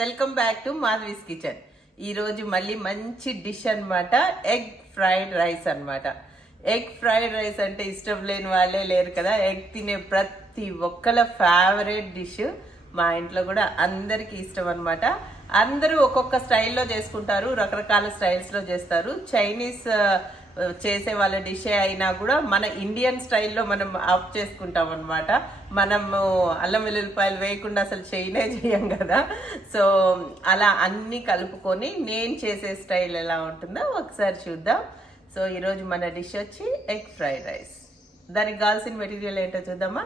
Welcome back to Madhavi's kitchen. ఈరోజు మళ్ళీ మంచి డిష్ అన్నమాట ఎగ్ ఫ్రైడ్ రైస్ అన్నమాట. ఎగ్ ఫ్రైడ్ రైస్ అంటే ఇష్టం లేని వాళ్ళే లేరు కదా ఎగ్ తినే ప్రతి ఒక్కళ్ళ ఫేవరెట్ డిష్ మా ఇంట్లో కూడా అందరికీ ఇష్టం అనమాట అందరూ ఒక్కొక్క స్టైల్లో చేసుకుంటారు రకరకాల స్టైల్స్లో చేస్తారు. చైనీస్ చేసే వాళ్ళ డిషే అయినా కూడా మన ఇండియన్ స్టైల్లో మనం ఆఫ్ చేసుకుంటాం అనమాట మనము అల్లం వెల్లుల్లిపాయలు వేయకుండా అసలు చేయనే చేయం కదా. సో అలా అన్నీ కలుపుకొని నేను చేసే స్టైల్ ఎలా ఉంటుందో ఒకసారి చూద్దాం. సో ఈరోజు మన డిష్ వచ్చి ఎగ్ ఫ్రైడ్ రైస్. దానికి కావాల్సిన మెటీరియల్ ఏంటో చూద్దామా?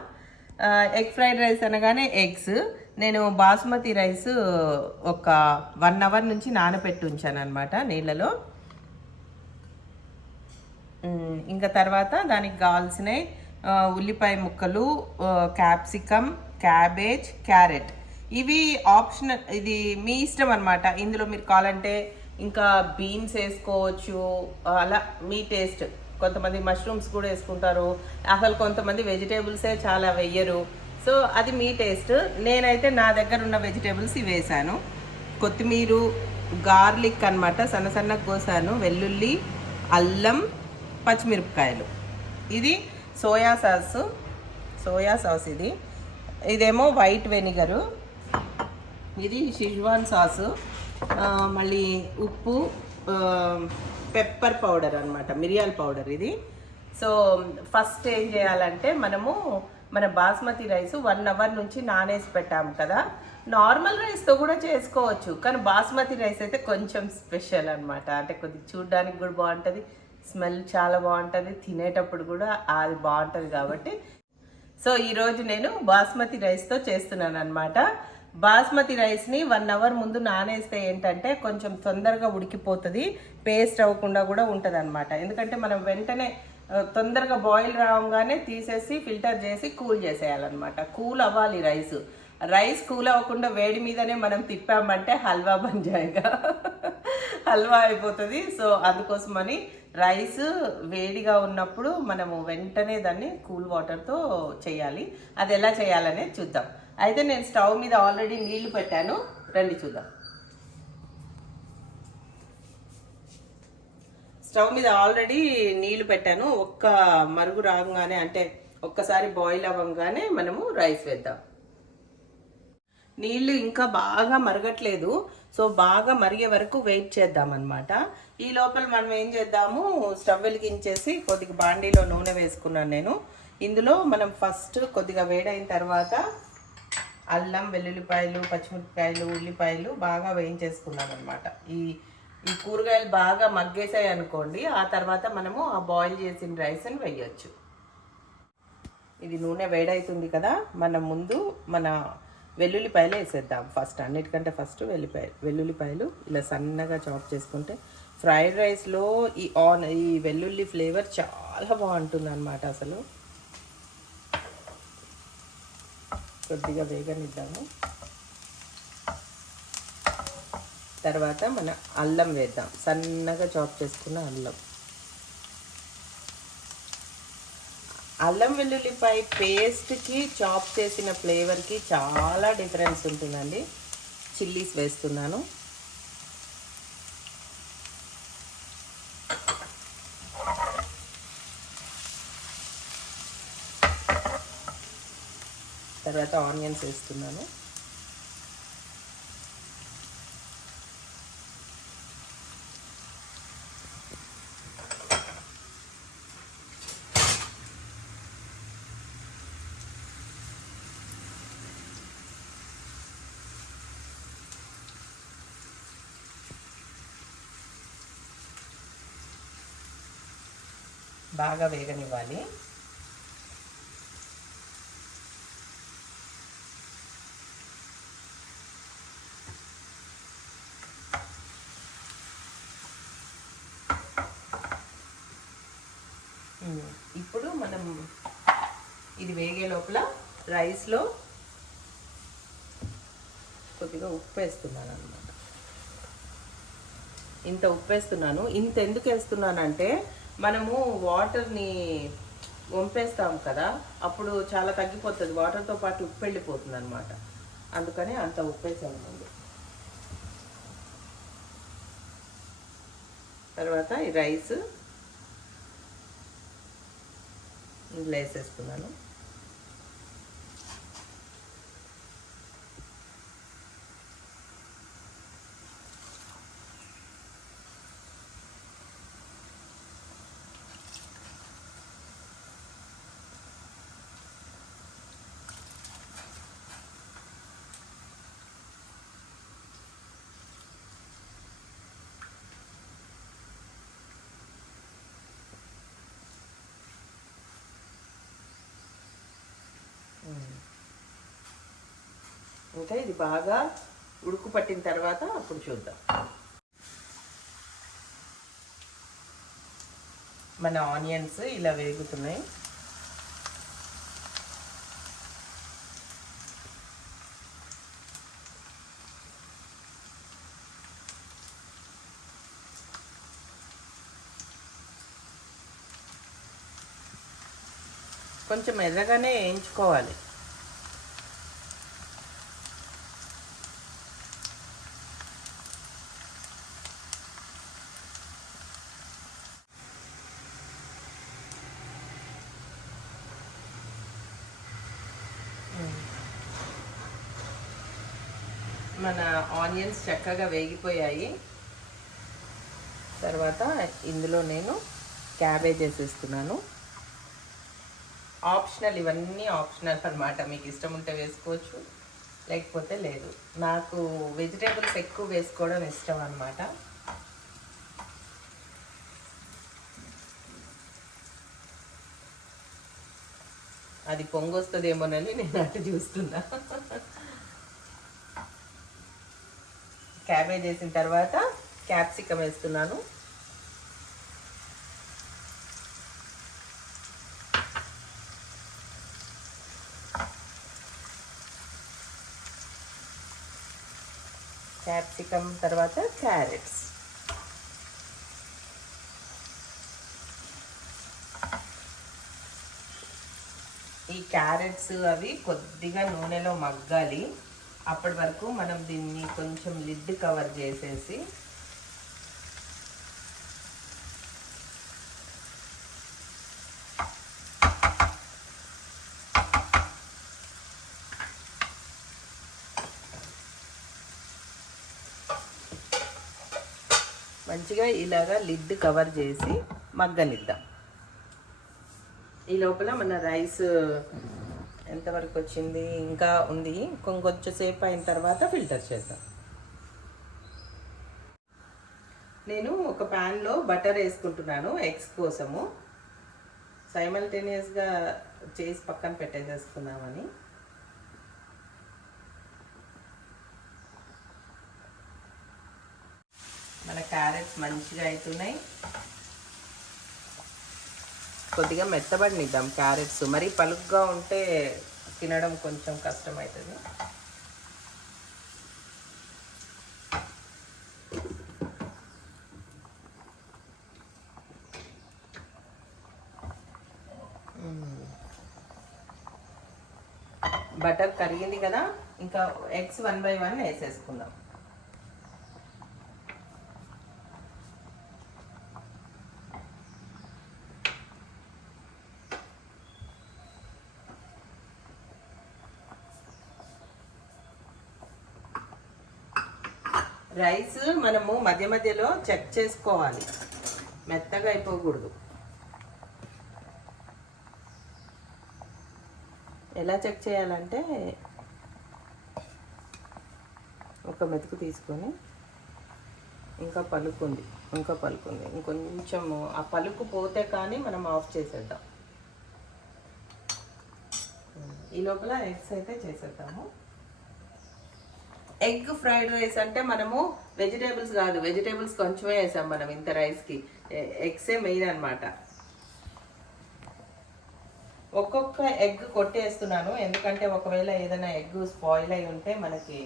ఎగ్ ఫ్రైడ్ రైస్ అనగానే ఎగ్స్. నేను బాస్మతి రైస్ ఒక వన్ అవర్ నుంచి నానబెట్టి ఉంచాను అనమాట నీళ్ళలో. ఇంకా తర్వాత దానికి కావాల్సినవి ఉల్లిపాయ ముక్కలు క్యాప్సికమ్ క్యాబేజ్ క్యారెట్. ఇవి ఆప్షనల్ ఇది మీ ఇష్టం అనమాట ఇందులో మీరు కావాలంటే ఇంకా బీన్స్ వేసుకోవచ్చు అలా మీ టేస్ట్. కొంతమంది మష్రూమ్స్ కూడా వేసుకుంటారు. అసలు కొంతమంది వెజిటేబుల్సే చాలా వెయ్యరు సో అది మీ టేస్ట్. నేనైతే నా దగ్గర ఉన్న వెజిటేబుల్స్ ఇవి వేసాను కొత్తిమీర గార్లిక్ అన్నమాట. సన్న సన్నగా కోసాను. వెల్లుల్లి అల్లం పచ్చిమిరపకాయలు. ఇది సోయా సాస్ సోయా సాస్ ఇది. ఇదేమో వైట్ వెనిగరు. ఇది షిజ్వాన్ సాసు. మళ్ళీ ఉప్పు పెప్పర్ పౌడర్ అనమాట మిరియాల పౌడర్ ఇది. సో ఫస్ట్ ఏం చేయాలంటే మనము మన బాస్మతి రైస్ వన్ అవర్ నుంచి నానేసి పెట్టాము కదా. నార్మల్ రైస్తో కూడా చేసుకోవచ్చు కానీ బాస్మతి రైస్ అయితే కొంచెం స్పెషల్ అనమాట అంటే కొద్దిగా చూడడానికి కూడా బాగుంటుంది. స్మెల్ చాలా బాగుంటుంది. తినేటప్పుడు కూడా అది బాగుంటుంది కాబట్టి. సో ఈరోజు నేను బాస్మతి రైస్తో చేస్తున్నాను అనమాట బాస్మతి రైస్ని వన్ అవర్ ముందు నానేస్తే ఏంటంటే కొంచెం తొందరగా ఉడికిపోతుంది. పేస్ట్ అవ్వకుండా కూడా ఉంటుంది అనమాట ఎందుకంటే మనం వెంటనే తొందరగా బాయిల్ రావగానే తీసేసి ఫిల్టర్ చేసి కూల్ చేసేయాలన్నమాట. కూల్ అవ్వాలి రైస్. రైస్ కూల్ అవ్వకుండా వేడి మీదనే మనం తిప్పామంటే హల్వా బంజాయిగా. హల్వా అయిపోతుంది. సో అందుకోసమని రైస్ వేడిగా ఉన్నప్పుడు మనము వెంటనే దాన్ని కూల్ వాటర్తో చేయాలి. అది ఎలా చేయాలనేది చూద్దాం. అయితే నేను స్టవ్ మీద ఆల్రెడీ నీళ్ళు పెట్టాను. రండి చూద్దాం. స్టవ్ మీద ఆల్రెడీ నీళ్ళు పెట్టాను. ఒక్క మరుగు రాగానే అంటే ఒక్కసారి బాయిల్ అవ్వగానే మనము రైస్ వేద్దాం. నీళ్ళు ఇంకా బాగా మరగట్లేదు. సో బాగా మరిగే వరకు వెయిట్ చేద్దామన్నమాట. ఈ లోపల మనం ఏం చేద్దాము? స్టవ్ వెలిగించేసి కొద్దిగా బాండీలో నూనె వేసుకున్నాను నేను. ఇందులో మనం ఫస్ట్ కొద్దిగా వేడైన తర్వాత అల్లం వెల్లుల్లిపాయలు పచ్చిమిరపకాయలు ఉల్లిపాయలు బాగా వేయించేసుకున్నాం అనమాట ఈ ఈ కూరగాయలు బాగా మగ్గేసాయి అనుకోండి ఆ తర్వాత మనము ఆ బాయిల్ చేసిన రైస్ని వేయొచ్చు. ఇది నూనె వేడవుతుంది కదా? మనం ముందు మన వెల్లుల్లిపాయలు వేసేద్దాం. ఫస్ట్ అన్నిటికంటే ఫస్ట్ వెల్లిపాయ వెల్లుల్లిపాయలు ఇలా సన్నగా చాప్ చేసుకుంటే ఫ్రైడ్ రైస్లో ఈ ఆన్ ఈ వెల్లుల్లి ఫ్లేవర్ చాలా బాగుంటుంది అనమాట అసలు. కొద్దిగా వేగనిద్దాము. తర్వాత మన అల్లం వేద్దాం. సన్నగా చాప్ చేసుకున్న అల్లం. అల్లం వెల్లుల్లిపాయ పేస్ట్కి చాప్ చేసిన ఫ్లేవర్కి చాలా డిఫరెన్స్ ఉంటుందండి. చిల్లీస్ వేస్తున్నాను. తర్వాత ఆనియన్స్ వేస్తున్నాను. బాగా వేగనివ్వాలి. ఇప్పుడు మనం ఇది వేగే లోపల రైస్లో కొద్దిగా ఉప్పు వేస్తున్నాను అనమాట ఇంత ఉప్పు వేస్తున్నాను. ఇంత ఎందుకు వేస్తున్నానంటే మనము వాటర్ని వంపేస్తాం కదా అప్పుడు చాలా తగ్గిపోతుంది. వాటర్తో పాటు ఉప్పు వెళ్ళిపోతుంది అనమాట అందుకని అంత ఉప్పేసాము ముందు. తర్వాత ఈ రైస్ వేసేసుకున్నాను. ఇంకా ఇది బాగా ఉడుకు పట్టిన తర్వాత అప్పుడు చూద్దాం. మన ఆనియన్స్ ఇలా వేగుతున్నాయి. కొంచెం ఎర్రగానే వేయించుకోవాలి మన ఆనియన్స్ చక్కగా వేగిపోయాయి. తర్వాత ఇందులో నేను క్యాబేజ్ వేసేస్తున్నాను. ఆప్షనల్ ఇవన్నీ ఆప్షనల్ అనమాట మీకు ఇష్టం ఉంటే వేసుకోవచ్చు లేకపోతే లేదు. నాకు వెజిటేబుల్స్ ఎక్కువ వేసుకోవడం ఇష్టం అన్నమాట. అది పొంగొస్తుందేమోనని నేను అటు చూస్తున్నా. క్యాబేజ్ వేసిన తర్వాత క్యాప్సికమ్ వేస్తున్నాను. క్యాప్సికమ్ తర్వాత క్యారెట్స్. ఈ క్యారెట్స్ అవి కొద్దిగా నూనెలో మగ్గాలి. అప్పటి వరకు మనం దీన్ని కొంచెం లిడ్ కవర్ చేసేసి మంచిగా ఇలాగా లిడ్ కవర్ చేసి మగ్గనిద్దాం. ఈ లోపల మన రైస్ ఎంతవరకు వచ్చింది? ఇంకా ఉంది. కొంచెం సేపు అయిన తర్వాత ఫిల్టర్ చేద్దాం. నేను ఒక ప్యాన్లో బటర్ వేసుకుంటున్నాను ఎగ్స్ కోసము. సైమల్టేనియస్గా చేసి పక్కన పెట్టేసేసుకుందామని. మన క్యారెట్స్ మంచిగా అవుతున్నాయి కొద్దిగా మెత్తబడినిద్దాం క్యారెట్స్. మరీ పలుగ్గా ఉంటే తినడం కొంచెం కష్టం అవుతుంది బటర్ కరిగింది కదా ఇంకా ఎగ్స్ వన్ బై వన్ వేసేసుకుందాం. రైస్ మనము మధ్య మధ్యలో చెక్ చేసుకోవాలి. మెత్తగా అయిపోకూడదు. ఎలా చెక్ చేయాలంటే ఒక మెతుకు తీసుకొని ఇంకా పలుకుంది ఇంకా పలుకుంది. ఇంకొంచెం ఆ పలుకు పోతే కానీ మనం ఆఫ్ చేసేద్దాం. ఈ లోపల ఎగ్స్ అయితే చేసేద్దాము. ఎగ్ ఫ్రైడ్ రైస్ అంటే మనము వెజిటేబుల్స్ కాదు వెజిటేబుల్స్ కొంచెమే వేసాం మనం ఇంత రైస్కి. ఎగ్సే మెయిన్ అనమాట ఒక్కొక్క ఎగ్ కొట్టేస్తున్నాను ఎందుకంటే ఒకవేళ ఏదైనా ఎగ్ స్పాయిల్ అయి ఉంటే మనకి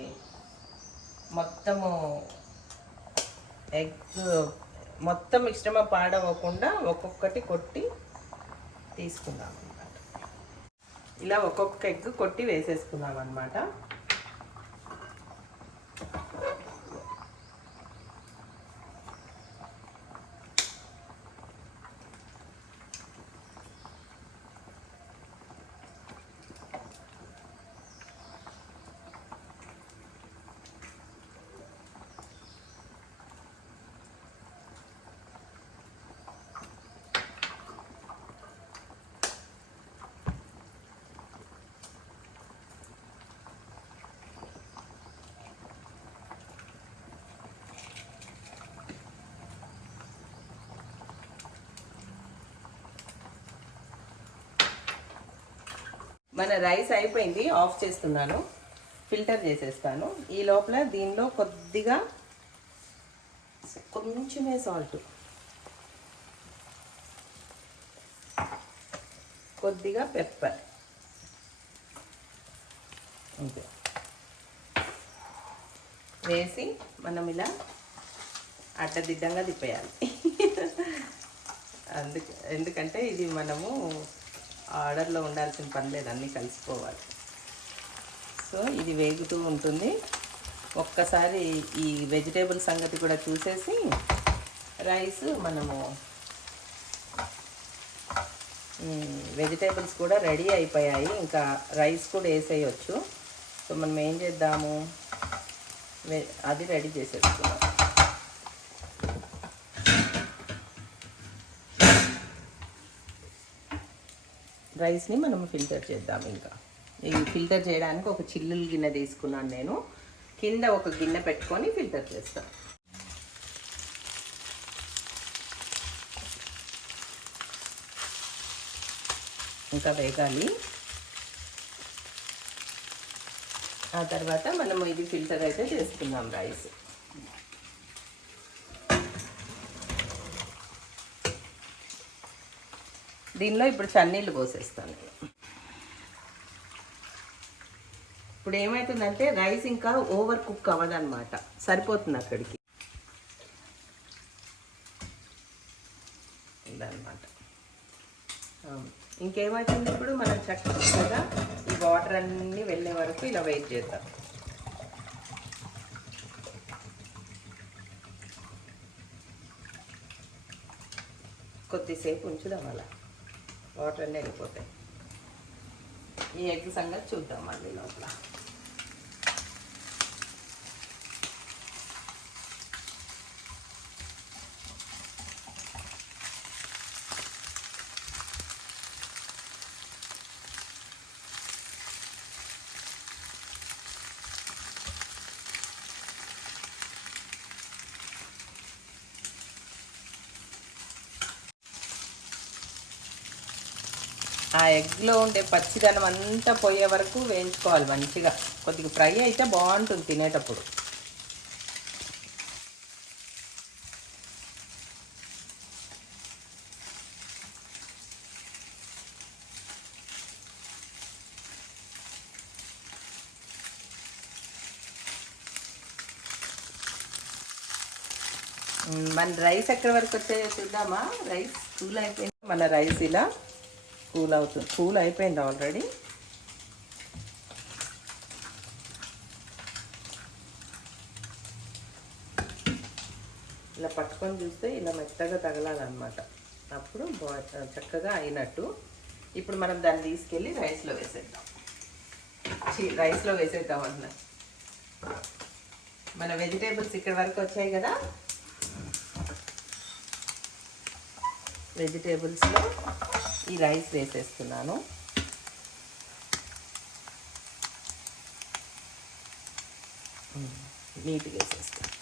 మొత్తము ఎగ్ మొత్తం మిశ్రమ పాడవకుండా ఒక్కొక్కటి కొట్టి తీసుకుందాం అనమాట ఇలా ఒక్కొక్క ఎగ్ కొట్టి వేసేసుకున్నాం అనమాట మన రైస్ అయిపోయింది ఆఫ్ చేస్తున్నాను. ఫిల్టర్ చేసేస్తాను. ఈ లోపల దీనిలో కొద్దిగా కొంచెమే సాల్ట్. కొద్దిగా పెప్పర్. అంతే. వేసి మనం ఇలా అడ్డదిడ్డంగా తిప్పేయాలి. అందుకు ఎందుకంటే ఇది మనము ఆర్డర్లో ఉండాల్సిన పని లేదు అన్నీ కలిసిపోవాలి. సో ఇది వేగుతూ ఉంటుంది. ఒక్కసారి ఈ వెజిటేబుల్ సంగతి కూడా చూసేసి రైస్ మనము వెజిటేబుల్స్ కూడా రెడీ అయిపోయాయి. ఇంకా రైస్ కూడా వేసేయచ్చు. సో మనం ఏం చేద్దాము? అది రెడీ చేసేసుకున్నాం రైస్ని మనం ఫిల్టర్ చేద్దాం ఇంకా. ఇది ఫిల్టర్ చేయడానికి ఒక చిల్లులు గిన్నె తీసుకున్నాను నేను. కింద ఒక గిన్నె పెట్టుకొని ఫిల్టర్ చేస్తాను ఇంకా వేగాలి. ఆ తర్వాత మనం ఇది ఫిల్టర్ అయితే చేసుకుందాం రైస్. దీనిలో ఇప్పుడు చన్నీళ్ళు పోసేస్తాను. నేను ఇప్పుడు ఏమవుతుందంటే రైస్ ఇంకా ఓవర్ కుక్ అవ్వదన్నమాట. సరిపోతుంది అక్కడికి. ఇదన్నమాట. ఇంకేమవుతుంది ఇప్పుడు మనం చక్కగా ఈ వాటర్ అన్నీ వెళ్ళే వరకు ఇలా వెయిట్ చేద్దాం. కొద్దిసేపు ఉంచుదాం అలా. వాటర్ అన్నీ వెళ్ళిపోతాయి. ఈ ఎగ్ సంగతి చూద్దాం మళ్ళీ లోపల. ఆ ఎగ్లో ఉండే పచ్చిదనం అంతా పోయే వరకు వేయించుకోవాలి మంచిగా. కొద్దిగా ఫ్రై అయితే బాగుంటుంది తినేటప్పుడు. మన రైస్ ఎక్కడి వరకు వచ్చాయో చూద్దామా? రైస్ కూల్ అయిపోయింది మన రైస్ ఇలా. కూల్ అవుతుంది కూల్ అయిపోయింది ఆల్రెడీ. ఇలా పట్టుకొని చూస్తే ఇలా మెత్తగా తగలాలన్నమాట. అప్పుడు బా చక్కగా అయినట్టు. ఇప్పుడు మనం దాన్ని తీసుకెళ్ళి రైస్లో వేసేద్దాం. రైస్లో వేసేద్దాం అన్న. మన వెజిటేబుల్స్ ఇక్కడ వరకు వచ్చాయి కదా? వెజిటేబుల్స్లో. ఈ రైస్ వేసేస్తున్నాను. నీట్గా వేసేస్తాను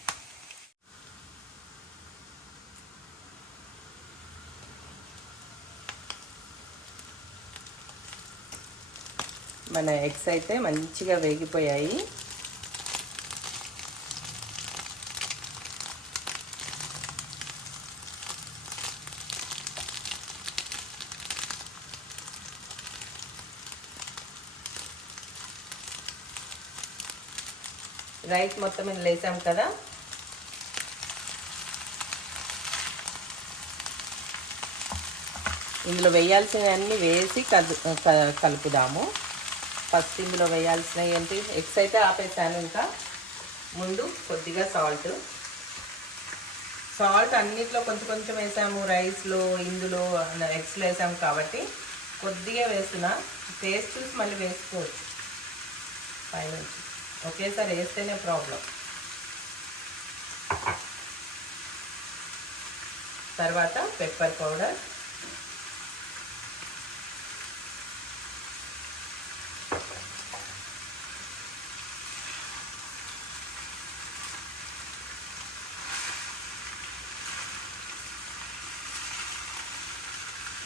మన ఎగ్స్ అయితే మంచిగా వేగిపోయాయి. రైస్ మొత్తం ఇందులో వేసాం కదా. ఇందులో వేయాల్సినవన్నీ వేసి కలు కలుపుదాము. ఫస్ట్ ఇందులో వేయాల్సినవి ఏంటి? ఎగ్స్ అయితే ఆపేసాను ఇంకా. ముందు కొద్దిగా సాల్ట్. సాల్ట్ అన్నిట్లో కొంచెం కొంచెం వేసాము. రైస్లో ఇందులో ఎగ్స్లో వేసాము కాబట్టి కొద్దిగా వేస్తున్నా. టేస్ట్ చూసి మళ్ళీ వేసుకోవచ్చు. పైనుంచి. ఒకేసారి వేస్తేనే ప్రాబ్లం తర్వాత పెప్పర్ పౌడర్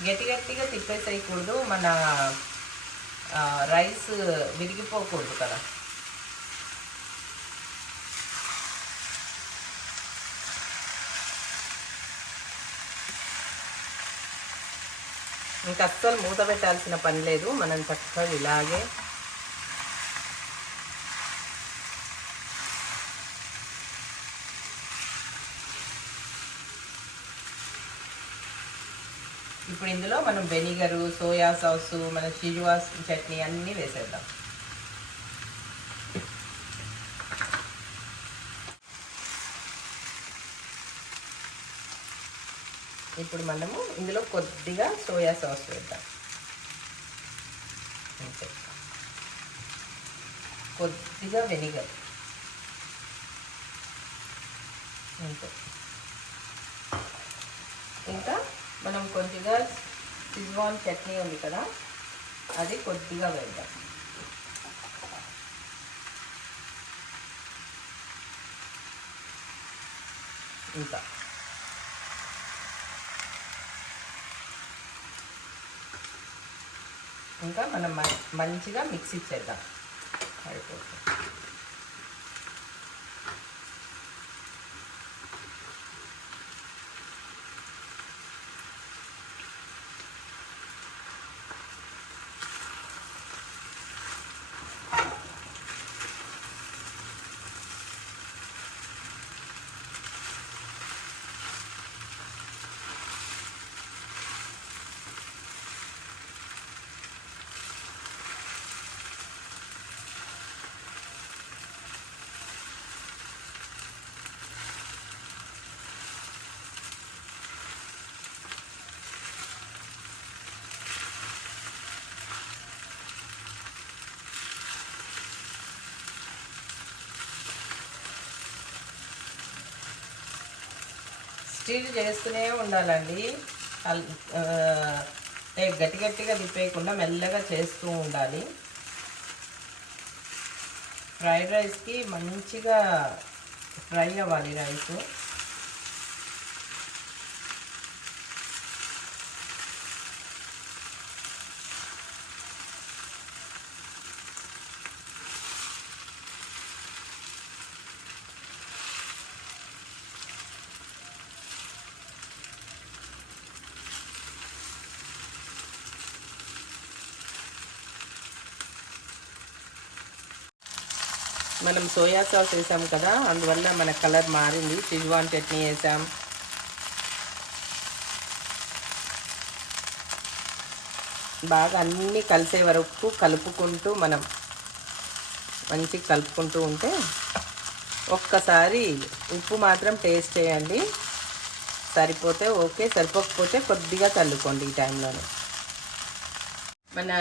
గట్టి గట్టిగా తిప్పేసేయకూడదు మన రైస్ విరిగిపోకూడదు కదా. ఇంకా అస్సలు మూత పెట్టాల్సిన పని లేదు. మనం చక్కగా ఇలాగే ఇప్పుడు ఇందులో మనం వెనిగరు సోయా సాస్ మన షిజువాస్ చట్నీ అన్నీ వేసేద్దాం. ఇప్పుడు మనము ఇందులో కొద్దిగా సోయా సాస్ వేద్దాం. అంతే. కొద్దిగా వెనిగర్. అంతే. ఇంకా మనం కొద్దిగా సిజ్వాన్ చట్నీ ఉంది కదా అది కొద్దిగా వేద్దాం. ఇంకా. ఇంకా మనం మ- మంచిగా మిక్స్ చేద్దాం. అయిపోతుంది స్టీల్ చేస్తూనే ఉండాలండి. గట్టి గట్టిగా తిప్పేయకుండా మెల్లగా చేస్తూ ఉండాలి. ఫ్రైడ్ రైస్కి మంచిగా ఫ్రై అవ్వాలి రైస్. మనం సోయా సాస్ వేసాం కదా అందువల్ల మన కలర్ మారింది. షిజ్వాన్ చట్నీ వేసాం. బాగా అన్నీ కలిసే వరకు కలుపుకుంటూ మనం మంచిగా కలుపుకుంటూ ఉంటే ఒక్కసారి ఉప్పు మాత్రం టేస్ట్ చేయండి. సరిపోతే ఓకే సరిపోకపోతే కొద్దిగా చల్లుకోండి ఈ టైంలోనే మన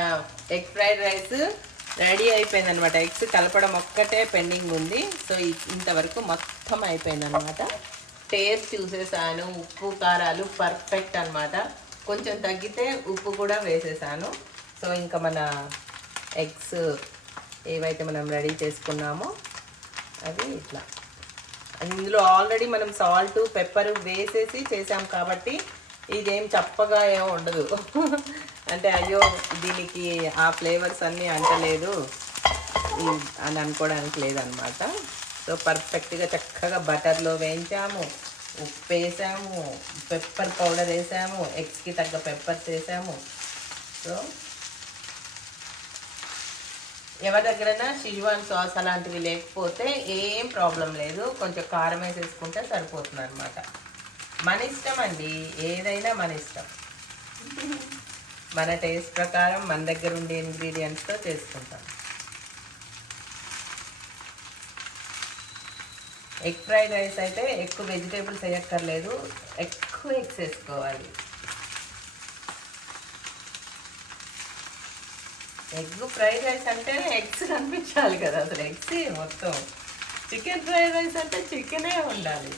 ఎగ్ ఫ్రైడ్ రైస్ రెడీ అయిపోయింది అనమాట ఎగ్స్ కలపడం ఒక్కటే పెండింగ్ ఉంది. సో ఇంతవరకు మొత్తం అయిపోయింది అనమాట టేస్ట్ చూసేసాను. ఉప్పు కారాలు పర్ఫెక్ట్ అన్నమాట కొంచెం తగ్గితే ఉప్పు కూడా వేసేసాను. సో ఇంకా మన ఎగ్స్ ఏవైతే మనం రెడీ చేసుకున్నామో అవి ఇట్లా. ఇందులో ఆల్రెడీ మనం సాల్ట్ పెప్పర్ వేసేసి చేసాం కాబట్టి ఇదేం చప్పగా ఏమో ఉండదు. అంటే అయ్యో దీనికి ఆ ఫ్లేవర్స్ అన్నీ అంటలేదు. అని అనుకోవడానికి లేదనమాట. సో పర్ఫెక్ట్గా చక్కగా బటర్లో వేయించాము ఉప్పు వేసాము పెప్పర్ పౌడర్ వేసాము ఎగ్స్కి తగ్గ పెప్పర్స్ వేసాము సో ఎవరి దగ్గరైనా షిజ్వాన్ సాస్ అలాంటివి లేకపోతే ఏం ప్రాబ్లం లేదు. కొంచెం కారం వేసేసుకుంటే సరిపోతుంది అనమాట మన ఇష్టం అండి. ఏదైనా మన ఇష్టం. మన టేస్ట్ ప్రకారం మన దగ్గర ఉండే ఇంగ్రీడియంట్స్తో చేసుకుంటాం. ఎగ్ ఫ్రైడ్ రైస్ అయితే ఎక్కువ వెజిటేబుల్స్ వేయక్కర్లేదు ఎక్కువ ఎగ్స్ వేసుకోవాలి. ఎగ్ ఫ్రైడ్ రైస్ అంటే ఎగ్స్ కనిపించాలి కదా అసలు ఎగ్స్ మొత్తం. చికెన్ ఫ్రైడ్ రైస్ అంటే చికెనే ఉండాలి.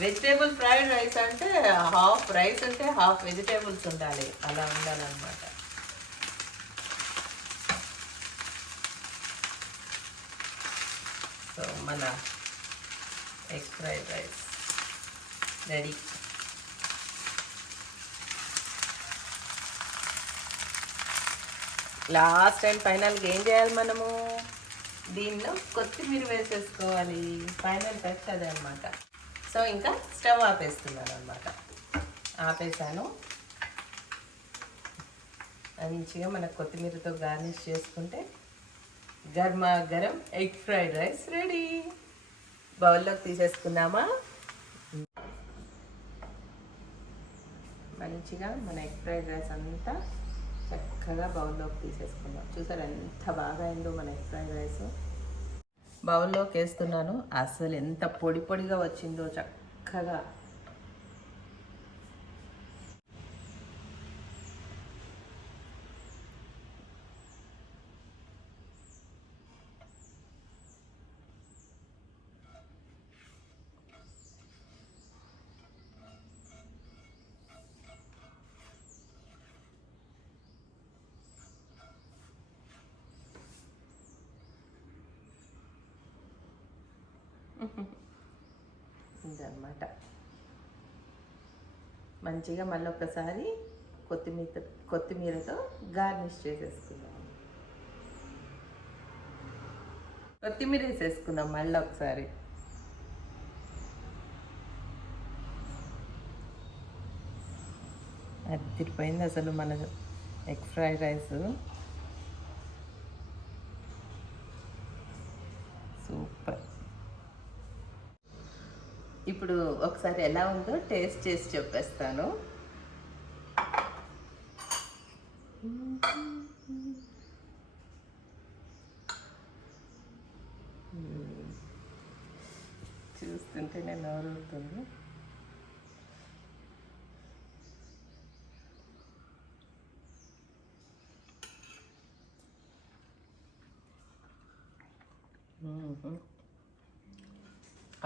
వెజిటేబుల్ ఫ్రైడ్ రైస్ అంటే హాఫ్ రైస్ అంటే హాఫ్ వెజిటేబుల్స్ ఉండాలి. అలా ఉండాలన్నమాట. సో మన egg fried rice ready. Last and ఫైనల్గా ఏం చేయాలి మనము? దీనిలో కొత్తిమీర వేసేసుకోవాలి. ఫైనల్ టచ్ అదే అనమాట సో ఇంకా స్టవ్ ఆపేస్తున్నాను అనమాట ఆపేసాను మంచిగా మన కొత్తిమీరతో గార్నిష్ చేసుకుంటే గర్మా గరం ఎగ్ ఫ్రైడ్ రైస్ రెడీ. బౌల్లోకి తీసేసుకుందామా? మంచిగా మన ఎగ్ ఫ్రైడ్ రైస్ అంతా చక్కగా బౌల్లోకి తీసేసుకుందాం. చూసారు ఎంత బాగా అయిందో మన ఎగ్ ఫ్రైడ్ రైస్. బౌల్లోకి వేస్తున్నాను. అసలు ఎంత పొడి పొడిగా వచ్చిందో చక్కగా. మంచిగా మళ్ళీ ఒకసారి కొత్తిమీర కొత్తిమీరతో గార్నిష్ చేసేసుకుందాం. కొత్తిమీర వేసేసుకుందాం మళ్ళీ ఒకసారి. అది తిరిపోయింది అసలు మన ఎగ్ ఫ్రైడ్ రైస్ సూపర్ ఇప్పుడు ఒకసారి ఎలా ఉందో టేస్ట్ చేసి చెప్పేస్తాను. చూస్తుంటే నేను నోరుతుంది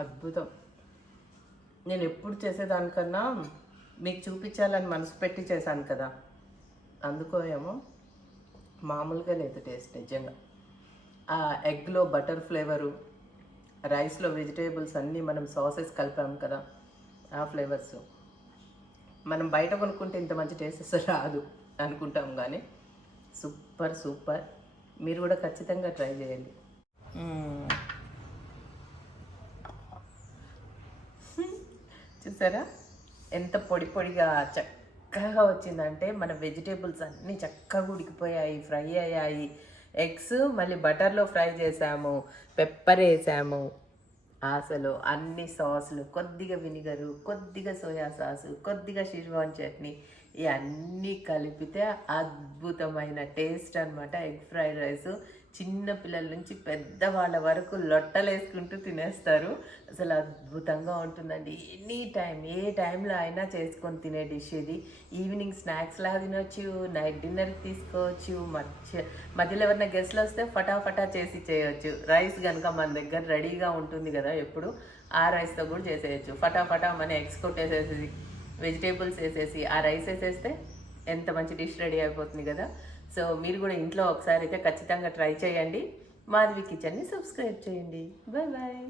అద్భుతం. నేను ఎప్పుడు చేసేదానికన్నా మీకు చూపించాలని మనసు పెట్టి చేశాను కదా. అందుకో ఏమో మామూలుగా లేదు టేస్ట్ నిజంగా. ఆ ఎగ్లో బటర్ ఫ్లేవరు రైస్లో వెజిటేబుల్స్ అన్నీ మనం సాసెస్ కలిపాం కదా ఆ ఫ్లేవర్స్. మనం బయట కొనుక్కుంటే ఇంత మంచి టేస్ట్ అసలు రాదు అనుకుంటాం కానీ సూపర్ సూపర్. మీరు కూడా ఖచ్చితంగా ట్రై చేయండి. చూసారా? ఎంత పొడి పొడిగా చక్కగా వచ్చిందంటే మన వెజిటేబుల్స్ అన్నీ చక్కగా ఉడికిపోయాయి ఫ్రై అయ్యాయి. ఎగ్స్ మళ్ళీ బటర్లో ఫ్రై చేసాము పెప్పర్ వేసాము. అసలు అన్ని సాసులు కొద్దిగా వినిగరు కొద్దిగా సోయా సాసు కొద్దిగా షిజ్వాన్ చట్నీ ఇవన్నీ కలిపితే అద్భుతమైన టేస్ట్ అన్నమాట ఎగ్ ఫ్రైడ్ రైస్. చిన్న పిల్లల నుంచి పెద్దవాళ్ళ వరకు లొట్టలు వేసుకుంటూ తినేస్తారు. అసలు అద్భుతంగా ఉంటుందండి. ఎనీ టైం ఏ టైంలో అయినా చేసుకొని తినే డిష్ ఇది. ఈవినింగ్ స్నాక్స్ లాగా తినొచ్చు నైట్ డిన్నర్కి తీసుకోవచ్చు మధ్య మధ్యలో ఎవరైనా గెస్ట్లు వస్తే ఫటాఫటా చేసి చేయొచ్చు. రైస్ కనుక మన దగ్గర రెడీగా ఉంటుంది కదా ఎప్పుడు ఆ రైస్తో కూడా చేసేయచ్చు. ఫటాఫటా మన ఎగ్స్ కొట్టేసేసి వెజిటేబుల్స్ వేసేసి ఆ రైస్ వేసేస్తే ఎంత మంచి డిష్ రెడీ అయిపోతుంది కదా. సో మీరు కూడా ఇంట్లో ఒకసారి అయితే ఖచ్చితంగా ట్రై చేయండి. మాధవి కిచెన్ని సబ్స్క్రైబ్ చేయండి. Bye bye